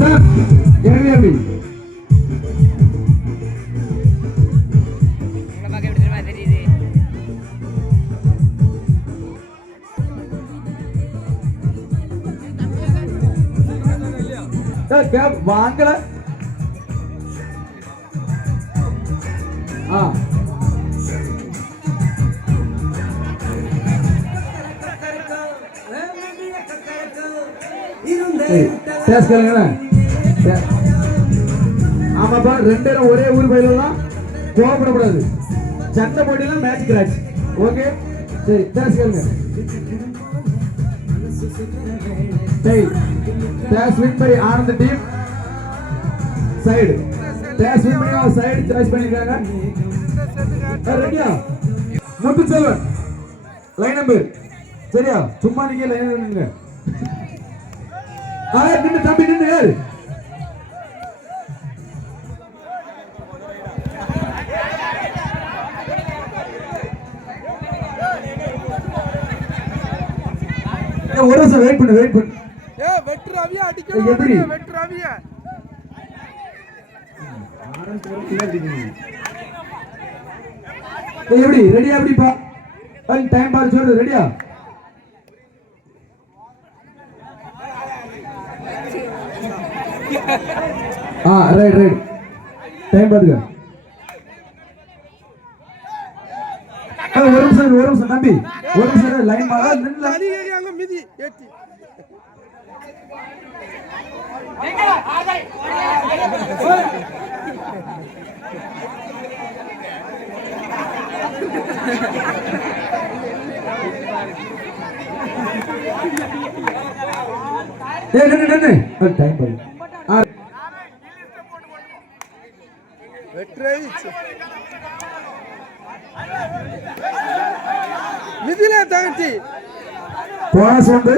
Sir எப்படி gap வாங்கல ஆமாப்பா ரெண்டு பேரும் ஒரே ஊர் போயிடலாம் கோவப்படக்கூடாது சண்டை போட்டிலாம் மேட்ச் கிராச் ஓகே சரி டேஸ் கேளுங்க சரி toss win by Anand team side toss win பண்ணி சைடு சாய்ஸ் பண்ணிருக்காங்க ரெடியா முத்து செல்வன் லைன் நம்பர் சரியா சும்மா நீங்க லைன் நின்னுங்க நின்று தம்பி நின்று யாரு ஒரு நிமிஷம் வெயிட் பண்ணு வெட்டு ரவியா அடிக்கணும் எப்படி வெட்டு ரவியா எப்படி ரெடியா எப்படிப்பா டைம் பாரு சொல்லு ரெடியா ரைட் டைம் பாத்துக்க ஒரு நிமிஷம் தம்பி ஒரு நிமிஷம் லைன் பாரு அங்க மிதி ஏத்தி டைம் பாரு மிதில தாண்டி போனஸ் வந்து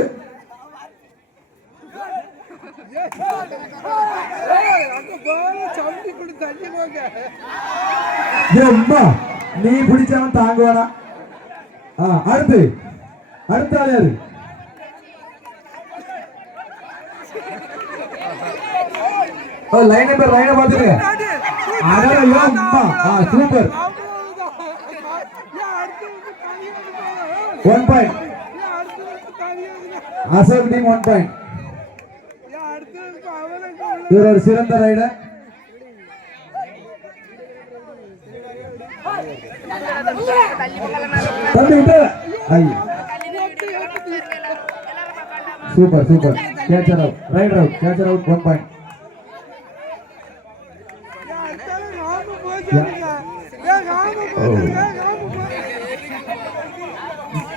நீ பிடிச்சவன் தாங்குவானா அடுத்து அடுத்த ஆள் யாரு லைன் நம்பர் லைனை பாத்துருங்க super 1 point Ashok team 1 point இவர் ஒரு சிறந்த ரைடர் தம்பி விட்டு super catcher out raider out catcher out 1 point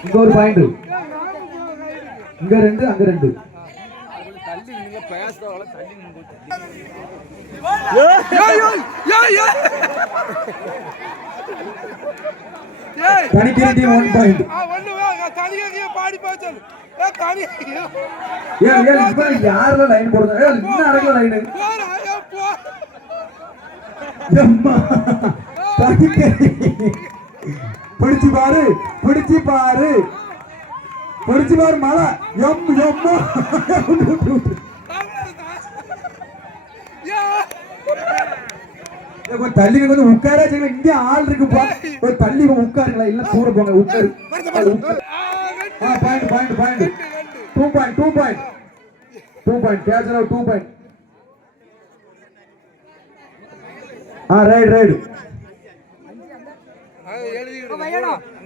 இங்க ஒரு பாயிண்ட் இங்க ரெண்டு அங்க ரெண்டு தனிக்கிற டீம் 1 பாயிண்ட் பாடி பாச்சல் யார லைன் போடுறாங்க இன்னும் அடக்கல லைன் பிடிச்சு பாரு மழை தள்ளி கொஞ்சம் உட்கார இங்க ஆள் இருக்குப்பா தள்ளி உட்காருங்களா இல்ல தூர போங்க உட்காரு point 2 point catch out 2 point right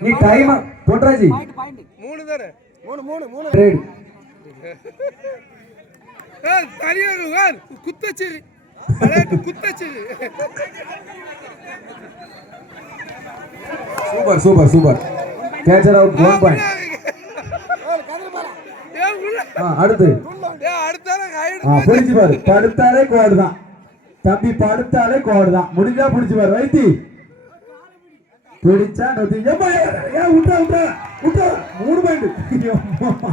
நீ டைம் பொன்ராஜி 3 தானே 3 ரைட் தனியார் குத்தச்சேரி விளையாட்டு குத்தச்சேரி சூப்பர் கேட்சர் அவுட் 1 பாயிண்ட் அடுத்து பிடிச்சு பாரு படுத்தாலே கோடு தான் தம்பி படுத்தாலே கோடு தான் முடிஞ்சா பிடிச்சு பாரு வைத்தி பிடிச்சா நொத்தி விட்டா 3 பாயிண்ட்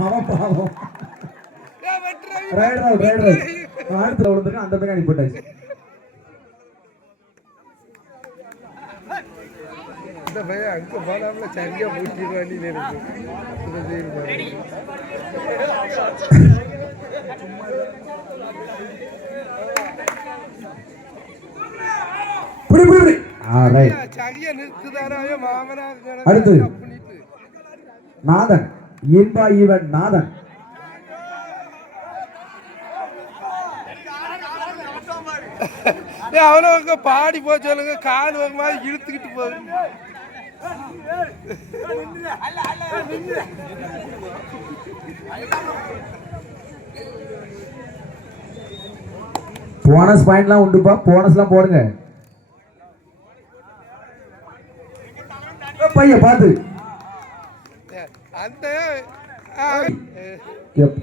அவன் பாவம் ரைடர் அவுட் அடுத்த விழுந்துருக்கு அந்த பக்கம் அனுப்பிட்டாச்சு இந்த பையன் அங்க போனாமல சரியா போயிட்டு இருக்கு இப்படி இப்படி இப்படி ரைட். சரியா நிறுத்துதாரே மாமனா அடுத்து நாதன் இன்பா ஈவன் நாதன். அவனவங்க பாடி போக சொல்லுங்க, கால் ஒரு மாதிரி இழுத்துக்கிட்டு போகுது. போனஸ் பாயிண்ட்லாம் உண்டுப்பா, போனஸ்லாம் போடுங்க. பையன் பார்த்து அந்த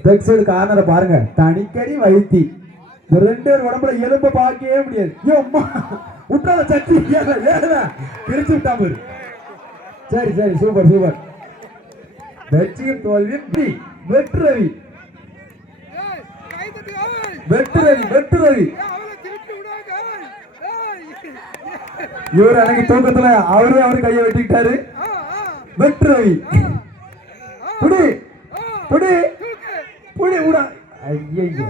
பேக் சைடு கார்னரை பாருங்க, தனிக்கடி வைத்தி ரெண்டு பேர் உடம்புல எலும்ப பார்க்கவே முடியாது. விட்டாத சட்டி பிரிச்சு விட்டா போது. சரி சரி, சூப்பர் சூப்பர். வெற்றியும் தோல்வியும் வெற்றி ரவி, வெற்றி ரவி, வெற்றி ரவி. இவர் அன்னைக்கு தூக்கத்துல அவரு கையை வெட்டிக்கிட்டாரு. வெற்றி ரவி புடி புடி புடி விடா. ஐயோ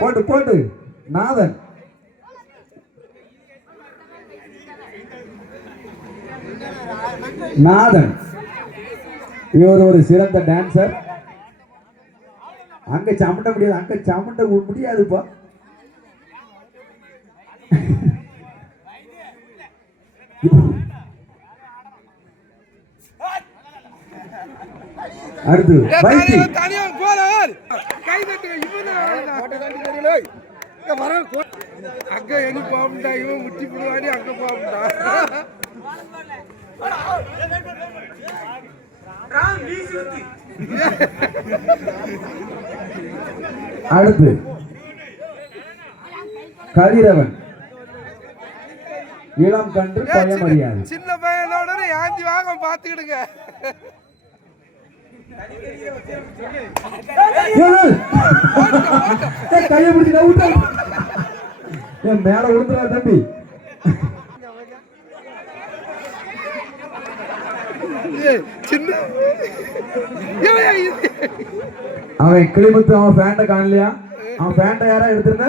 போட்டு போட்டு. நாதன் நாதன் இவர் ஒரு சிறந்த டான்சர். அங்க சமண்ட முடியாது, அங்க சமண்ட முடியாதுப்பா. அடுத்து அங்க எங்க போகண்டா, இவன் முட்டி போடுவாடி அங்க போகண்டா. அடுத்து கதிரவன் இளம் கன்று பயமறியாது. சின்ன பையனோட ஏந்தி வாங்க பாத்துக்கிடுங்க. கையை பிடிச்சி மேல விழுந்துடா தம்பி. அவன் கிளிமுத்து அவன் பேண்ட காணலையா? அவன் பேண்ட யாரா எடுத்திருந்த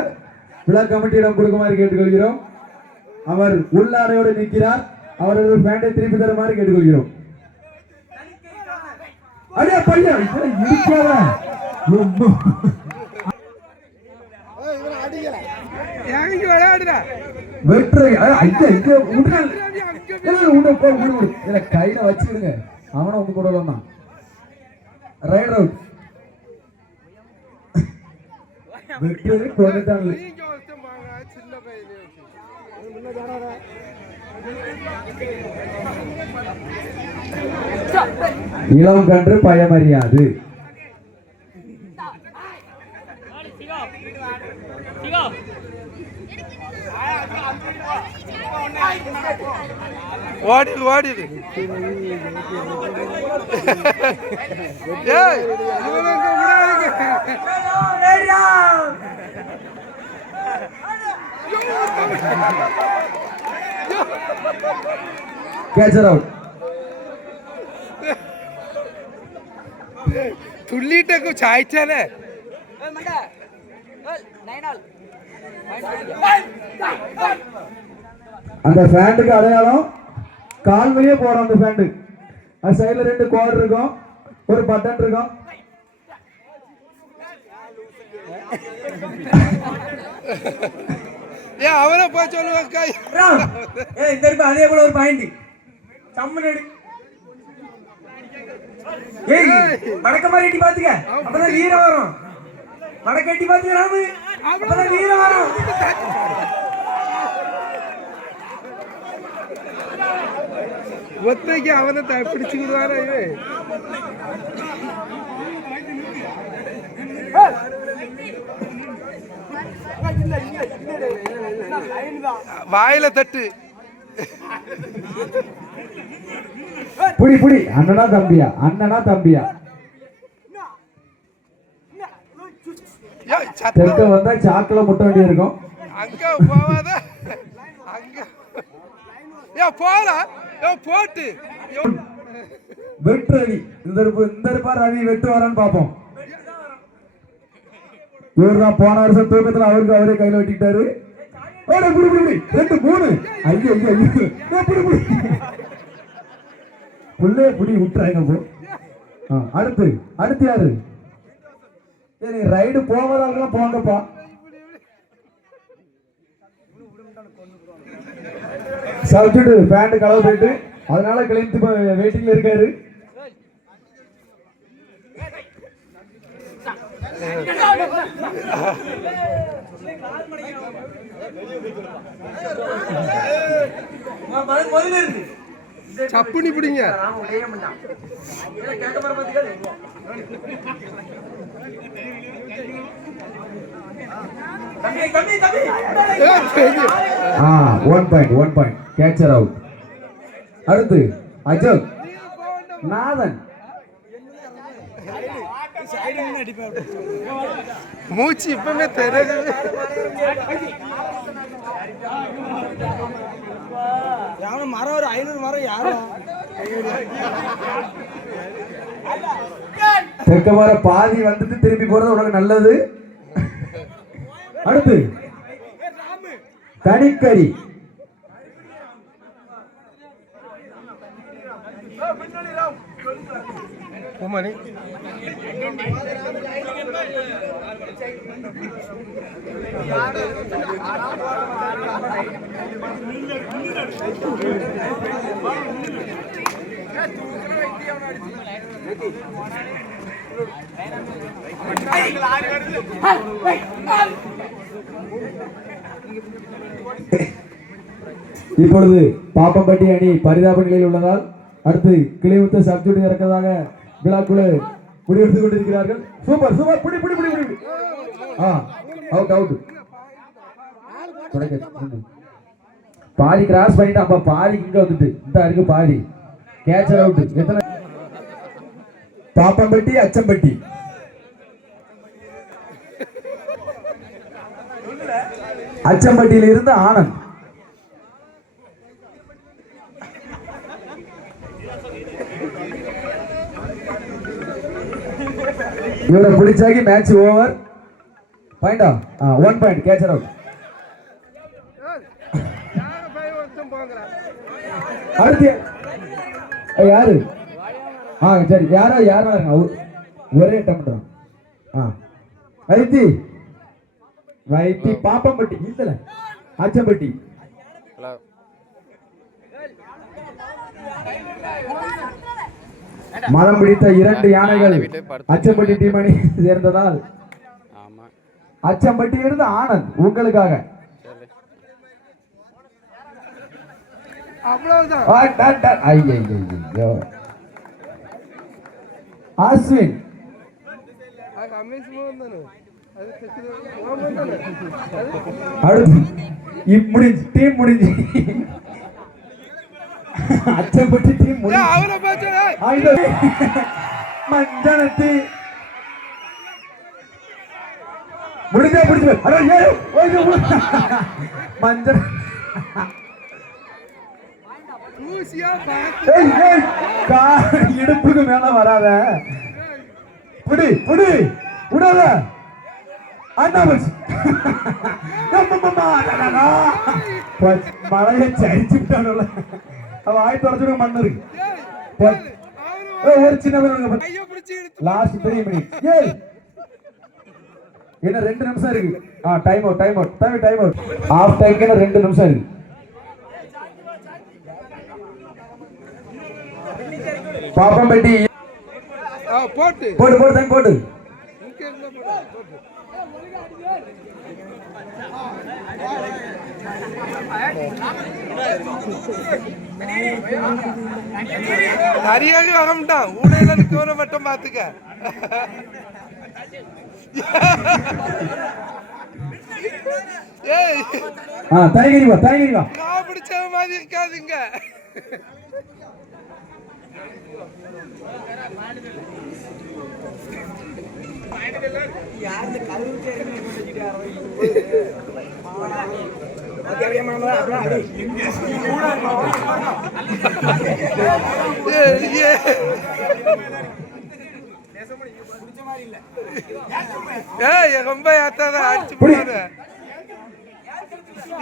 விழா கமிட்டியிடம் கொடுக்குமாறு கேட்டுக்கொள்கிறோம். அவர் உள்ளாடையோடு நிற்கிறார். அவரது பேண்டை திருப்பி தருமாறு கேட்டுக்கொள்கிறோம். அடியா பையன் கையில வச்சுடுங்க. அவனை உங்க கூட வந்தான். Raid out. வெற்றி கொண்டுட்டாங்க. இளம் கன்று பயமறியாது. ஓடிடு ஓடிடு. Catcher out. துள்ளிட்டு சாய்ச்சானே. அந்த ஃபேண்டுக்கு அடையாளம் கால் வழியே போறோம். அந்த ஃபேண்டு அது சைடுல 2 குவார்டர் இருக்கும், ஒரு பட்டன் இருக்கும். அவரை போய் சொல்லுவாங்க. அதே போல ஒரு பாயிண்ட் சம்மனடி. வடக்க மாதிரி எட்டி பாத்துக்க, அப்பதான் வீரம் வரும். வடக்க எட்டி பாத்துக்க ராமு, அப்பதான் வீரம் வரும். ஒத்தைக்கு அவனை பிடிச்சுக்கிடுவாரே. வாயில தட்டு. புடி புடி. அண்ணனா தம்பியா? அண்ணனா தம்பியா? தெற்க வந்தா சாக்குல முட்ட வேண்டி இருக்கும். அங்க போவாத, அங்க போல போட்டு. வெட்டு ரவி. இந்த இருப்பா ரவி வெட்டு வரான்னு பாப்போம். இவர் தான் போன வருஷம் தூக்கத்துல அவரே கையில வெட்டிட்டாரு. ஓட புடி புடி புடி 2 3 ஐயோ ஐயோ ஐயோ புடி புடி புள்ளே புடி விட்டுறாங்க போ அடுத்து யாரு நீ ரைடு போவதாகலாம் போங்கப்பா சப்ஜெக்ட் பேண்ட் கலவு போயிட்டு அதனால கிளம்பி வெயிட்டிங்ல இருக்காரு சப்புனி பிடிங்க ஒன் பாயிண்ட் கேச்சர் அவுட் அடுத்து அஜய் நாதன் மூச்சு இப்பவே தெரியுது மரம் ஒரு 500 மரம் யாரும் தெற்க மர பாதி வந்துட்டு திரும்பி போறது உனக்கு நல்லது அடுத்து கனிக்கறி மணி இப்பொழுது பாப்பம்பட்டி அணி பரிதாப நிலையில் உள்ளதால் அடுத்து கிளிமுத்து சப்ஜெக்ட் இறக்கதாக விழாக்குழு முடிவெடுத்துக் கொண்டிருக்கிறார்கள் சூப்பர் சூப்பர் புடி புடி புடி புடி அவுட் பாதி கிராஸ் பண்ணிட்டு அப்ப பாதி இங்க வந்துட்டு இந்த இருக்கு பாதி கேச்சர் அவுட் எத்தனை பாப்பம்பட்டி அச்சம்பட்டி அச்சம்பட்டியில் இருந்து ஆனந்த் இவரை பிடிச்சாக்கி மேட்ச் ஓவர் பாயிண்டா 1 பாயிண்ட் கேச்சர் அவுட் அடுத்து யாரு சரி யாரா ஒரே டம் வைத்தி பாப்பம்பட்டி இல்ல அச்சம்பட்டி மதம் பிடித்த 2 யானைகள் அச்சம்பட்டி டீம் அணி சேர்ந்ததால் அச்சம்பட்டியிலிருந்து ஆனந்த் உங்களுக்காக அஸ்வின் அடுத்து முடிஞ்சு டீம் முடிஞ்சு அச்சம்பட்டி டீம் மஞ்சனத்தி முடிஞ்சா முடிச்சு மஞ்சள் இடுப்புக்கு மேல வராத புடி புடி விடாத மழையை சரிச்சு விட்டானுல அவ ஆய் தொடச்சு மண்ணு இருக்கு ஒரு சின்ன லாஸ்ட் 3 மினிட்ஸ் என்ன 2 நிமிஷம் இருக்கு டைம் அவுட் ஆஃப் டைம்க்கு 2 நிமிஷம் இருக்கு பாப்பம்பட்டி போட்டு சரியாக வரமாட்டான் ஊடையில நிற்க மட்டும் பாத்துக்க தயங்கி வா நான் பிடிச்ச மாதிரி இருக்காதுங்க ரொம்ப ஏத்தாத அடிச்சு போடாத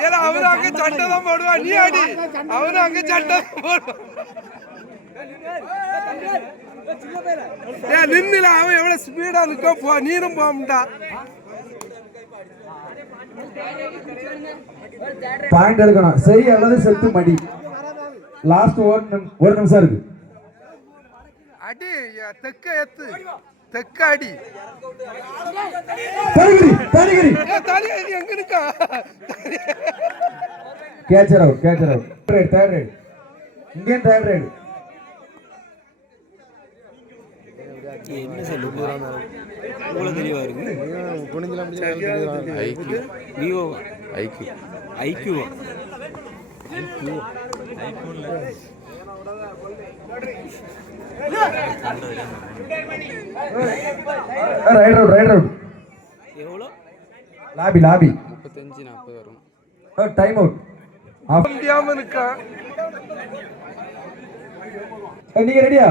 ஏன்னா அவரு அங்க சட்டை தான் போடுவான், நீ அடி. அவரு அங்க சட்டை தான் போடுவான். ஏன் நின்னுல அவன் எவ்வளவு ஸ்பீடா நிக்க போ, நீரும் போகமுட்டா. பாயிண்ட் எடுக்கணும். சரி அல்லது செத்து மடி. லாஸ்ட் ஒரு நிமிஷம் இருக்கு. அடி தெக்க எத்து, தெக்க அடி. தனிகிரி எங்க இருக்கா? Catcher out, catcher out. Third raid, Indian third raid. என்ன சொல்லு இவ்வளவு தெளிவா இருக்கு. ஐக்யூ விவோவா? ஐக்யூ ஐக்யூவா? IQOO raid out, raid out. எவ்வளோ? லாபி 35-40 வரும். Time out. முடியாம இருக்கா? நீங்க ரெடியா?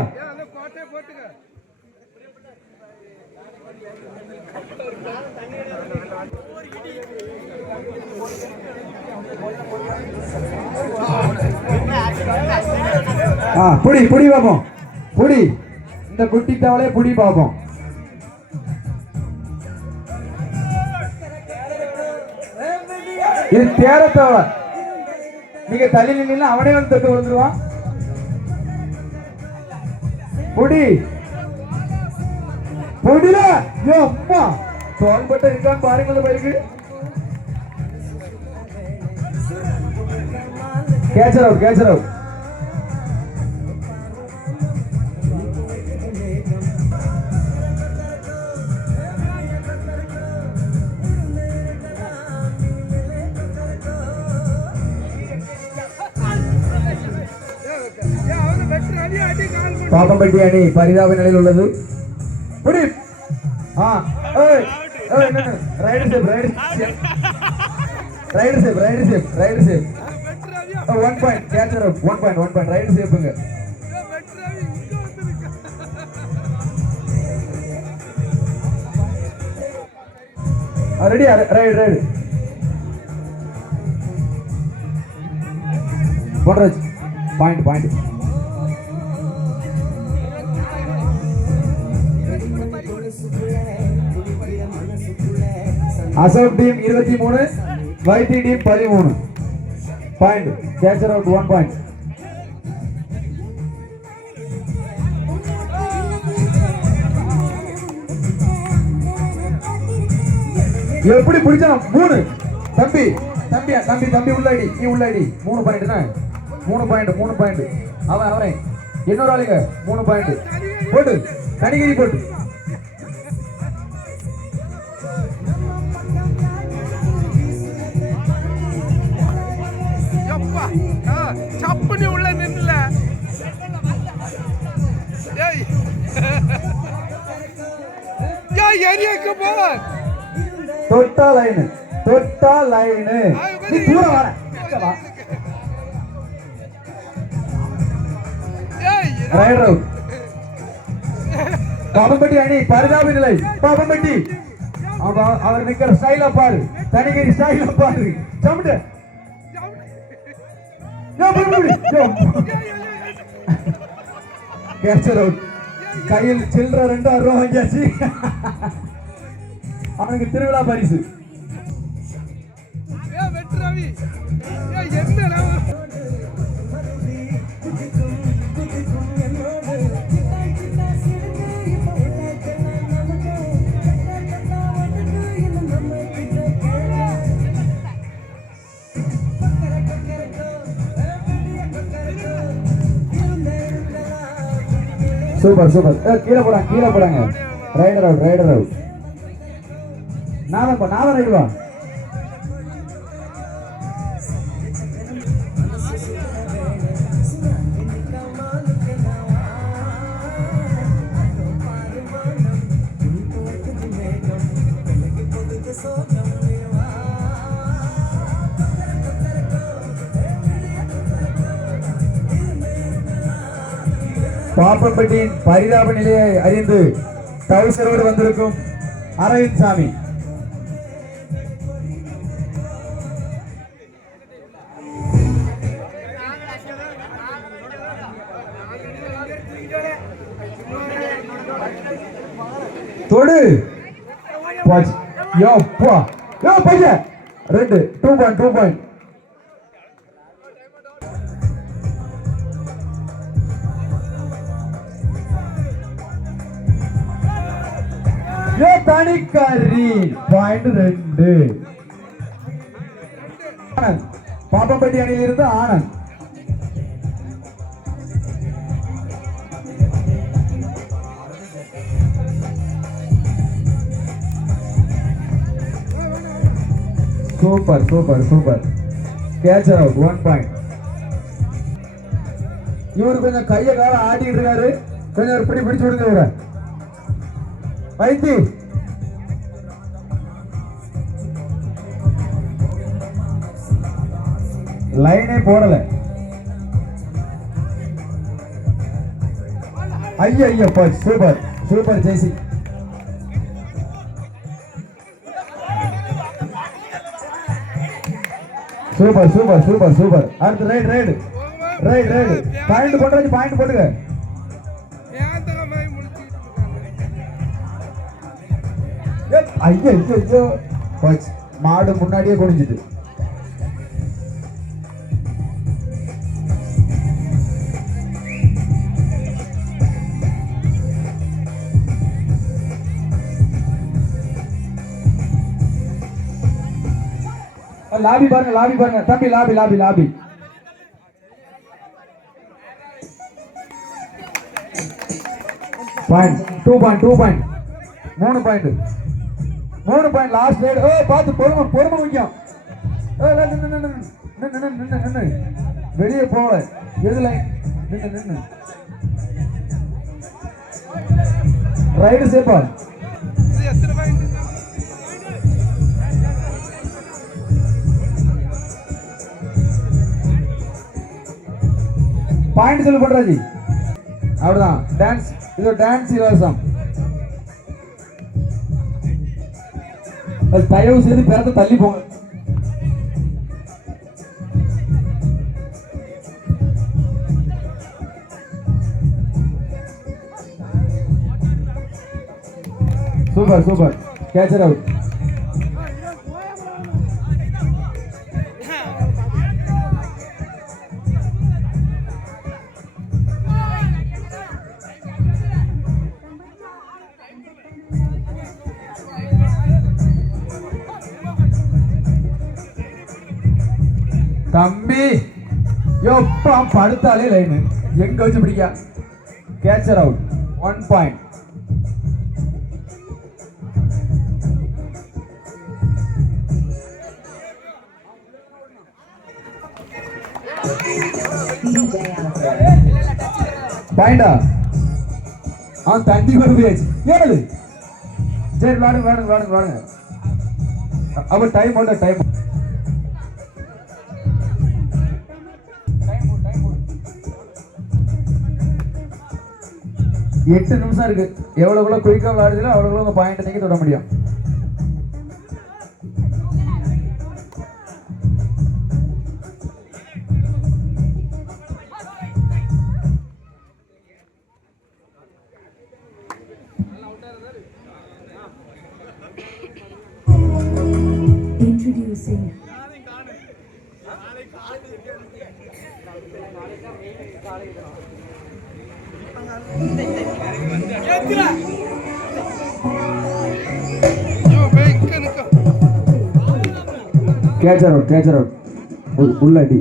கோட்டையை போட்டுக்க. புடி புடி பாப்போம். புடி, இந்த குட்டி தவளைய புடி பாப்போம். இது தேர தவளை. நீங்க தள்ளி நின்னா அவனே வந்து தொட்டு விழுந்துருவான். புடி புடில அம்மா தோல்பட்ட இருக்கான்னு பாருங்க. அந்த பைக்கு கேச்சர் அவுட், கேச்சர் அவுட். பாப்பம்பட்டி அணி பரிதாப நிலையில் உள்ளது. புடி. Raid safe, raid safe. 1 point catcher out. 1 point raid சேப்புங்க. ரெடி? ரைட் போட்ராஜ். பாயிண்ட். அசோக் டீம் 23, வைத்தி team 13. Point catcher out. 1 point. எப்படி பிடிச்சாலும் 3. தம்பி உள்ளாடி, நீ உள்ளாடி. 3 பாயிண்ட். 3 பாயிண்ட். அவன் இன்னொரு ஆளுங்க 3 பாயிண்ட். போட்டு தனிகிரி போட்டு. சப்புனி உள்ள நின்னுல. ஏரியாக்கு போ. தொட்டா லைன். நீ தூர வர. Right out. பாப்பம்பட்டி அணி பரிதாப நிலை. பாப்பம்பட்டி அவர் நிக்கிற ஸ்டைல பாரு. தனிகிரி ஸ்டைல பாரு. சமட்டு கேச்சர் அவுட். கையில் சில்லற 2000 ரூபாய் வாங்கியாச்சு. அவனுக்கு திருவிழா பரிசு. சூப்பர். கீழே போடாங்க. Raider out. நாதன் ரைடு வா. பாப்பம்பட்டியின் பரிதாப நிலையை அறிந்து டவுசரோடு வந்திருக்கும் அரவிந்த் சாமி. போச்சு யோ போ யோ பைய 2 பாயிண்ட் யோ தனிக்கறி பாயிண்ட் 2 ஆனந்த் பாப்பம்பட்டி அணியிலிருந்து Anand super catcher out 1 point இவரு கொஞ்சம் கைய கால ஆட்டிட்டு இருக்காரு கொஞ்சம் ஒரு பிடிச்சு விடுங்க இவரை வைத்தி லைனே போடல ஐயா சூப்பர் ஜெய்சி சூப்பர் அடுத்து ரைட் பாயிண்ட் போட்டுங்க ஏன் தகமாய் முடிச்சிட்டு ஐயோ மாடு முன்னாடியே குனிஞ்சிட்டு லாபி பாருங்க தம்பி lobby point 2 point 3 point last right பாத்து பொறுமை முக்கியம் நின்னு வெளியே போல எதுல நின்னு ரைட் சேப்பா இது எத்தனை பாயிண்ட் பாயிண்ட் சொல்லு போடுறாஜி அவ்வளவுதான் டான்ஸ் இது டான்ஸ் இலவசம் தயவு செய்து பிறந்து தள்ளி போங்க சூப்பர் கேட்சர் அவுட் தம்பி எப்பா படுத்தாலே லைனு எங்க வச்சு பிடிக்க கேட்சர் அவுட் 1 பாயிண்ட் பாயிண்டா தண்ணி கொண்டு போயாச்சு 7 சரி வாடுங்க அப்ப டைம் 8 நிமிஷம் இருக்கு எவ்வளவு குயிக்கா விளையாடுதோ அவ்வளவு பாயிண்ட் நீங்க தொட முடியும் Introducing கேட்சர் அவுட் உள்ளடி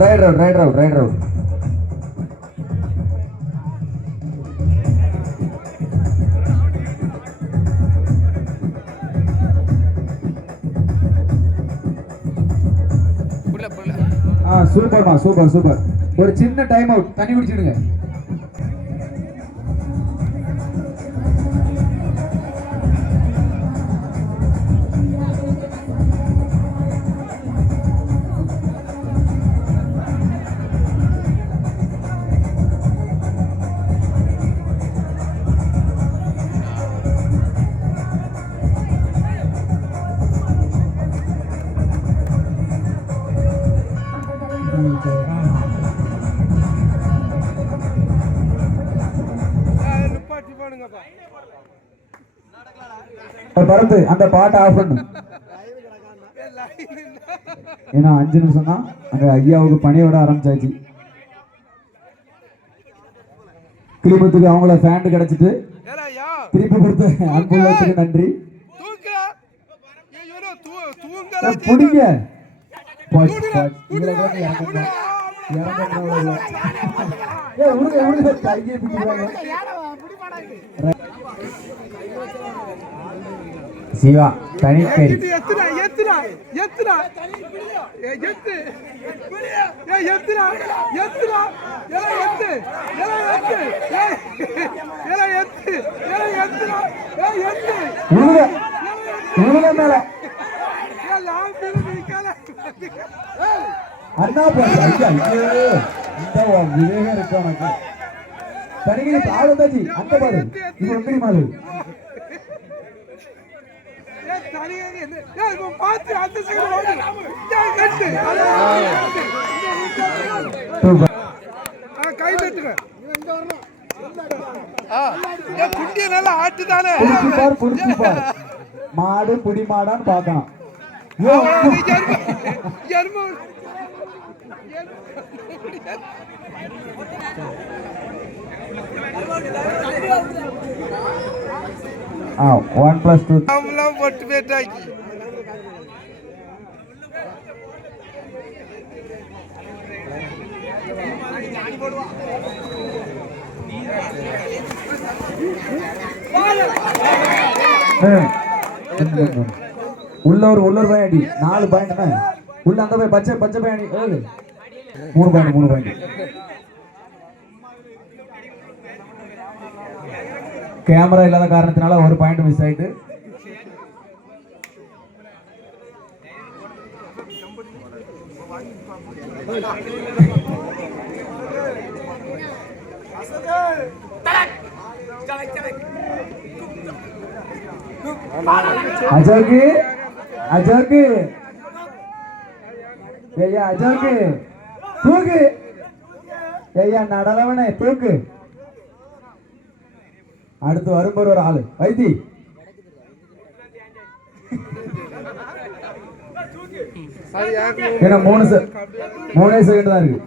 ரைட் அவுட் சூப்பர் ஒரு சின்ன டைம் அவுட் தண்ணி குடிச்சிடுங்க பரத்து அந்த பாட்டை ஆஃப் பண்ணு. ஏன்னா 5 நிமிஷம் தான் அங்க ஐயாவுக்கு பணியோட ஆரம்பிச்சாச்சு. கிளிபத்துக்கு அவங்கள ஃபேண்ட் கிடைச்சிட்டு திருப்பி கொடுத்து அன்புள்ளத்துக்கு நன்றி. புடிங்க சிவா தனிப்பேரி அண்ணா விவேகம் இருக்கு உனக்கு. தனிகிரி ஆள் வந்தாச்சு அந்த பாரு இது எப்படி மாறு மாடு புடி மாடான்னு பாக்கலாம். Ah, 1 plus 2. பொட்டு பேட்டாக்கி உள்ளூர் பயணி 4 பாயிண்ட் உள்ள அந்த போய் பச்சை பயணி 3 பாயிண்ட். கேமரா இல்லாத காரணத்தினால ஒரு பாயிண்ட் மிஸ் ஆயிட்டு. அஜோக்கு ஐயா அஜோக்கு தூக்கு ஐயா நடலவனே தூக்கு. அடுத்து வரும்போது ஒரு ஆளு வைத்தி ஏன்னா 3 செகண்ட் தான் இருக்கு.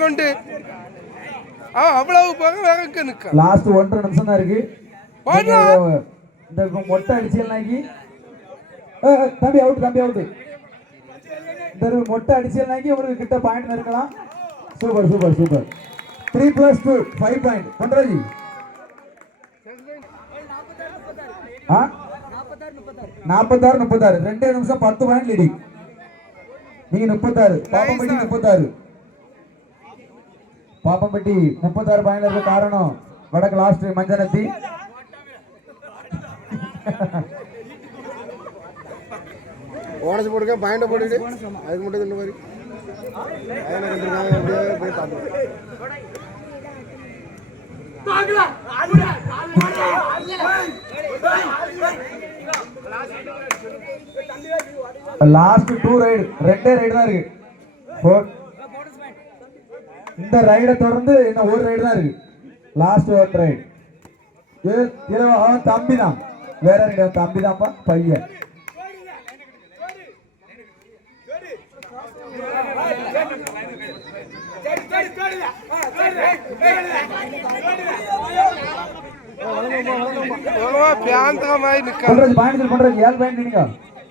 கொண்டு அவ்வளவு லாஸ்ட் 1.5 நிமிஷம் தான் இருக்கு. இந்த மொட்டை அடிச்சல்னாக்கி தம்பி அவுட் இந்த மொட்டை அடிச்சல்னாக்கி உங்களுக்கு கிட்ட பாயிண்ட் இருக்கலாம். Super 3 plus 2 5 point பண்றாஜி. 46 2 நிமிஷம் 10 பாயிண்ட் லீடிங். நீங்க 36 பாப்பம்பட்டி 36 பாயிண்ட் இருக்க காரணம் வடக்கு லாஸ்ட் மஞ்சனத்தி ஓனஸ் போடுங்க பாயிண்ட் போட்டுட்டு அதுக்கு மட்டும் இந்த மாதிரி ஐயனை கண்டிருக்காங்க அப்படியே போய் பார்த்துட்டு லாஸ்ட் 2 ரைடு 2 ரைடு தான் இருக்கு. இந்த ரைடை தொடர்ந்து இன்னும் ஒரு ரைடு தான் இருக்கு. லாஸ்ட் 1 ரைடு அவன் தம்பி தான் வேற ரைடு தம்பி தான்ப்பா பையன்.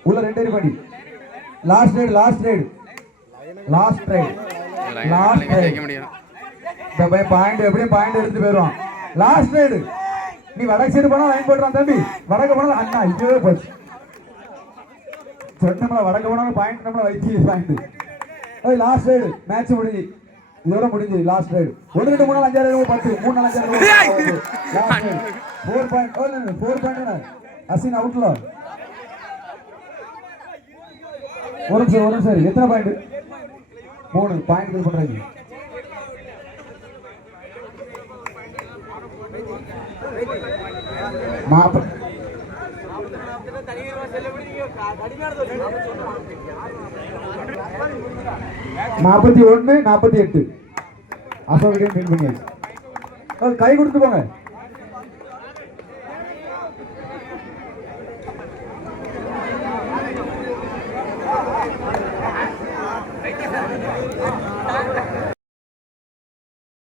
உள்ள 2 பண்ணி லாஸ்ட் ரைடு பாயிண்ட் எப்படியும் பாயிண்ட் எடுத்து போயிடுவான். லாஸ்ட் ரைடு நீ வடக்கு சைடு போனா லைன் போடுறான் தம்பி. வடக்கு போனா அண்ணா ஐயோ போச்சு சொன்னோம்ல வடக்கு போனாலும் பாயிண்ட் நம்மள வைத்தி பாயிண்ட். லாஸ்ட் ரைடு மேட்ச் முடிஞ்சு இதோட முடிஞ்சு. Last ride 1 2 3 4 5 6 7 10 3 4 5 6 4 point Asin அவுட்ல. ஒரு நிமிஷம் எத்தனை பாயிண்ட் 3 பாயிண்ட் பண்றாங்க. நாற்பத்தி 41-48 அசோக் வின் பண்ணியாச்சு. கை கொடுத்து போங்க.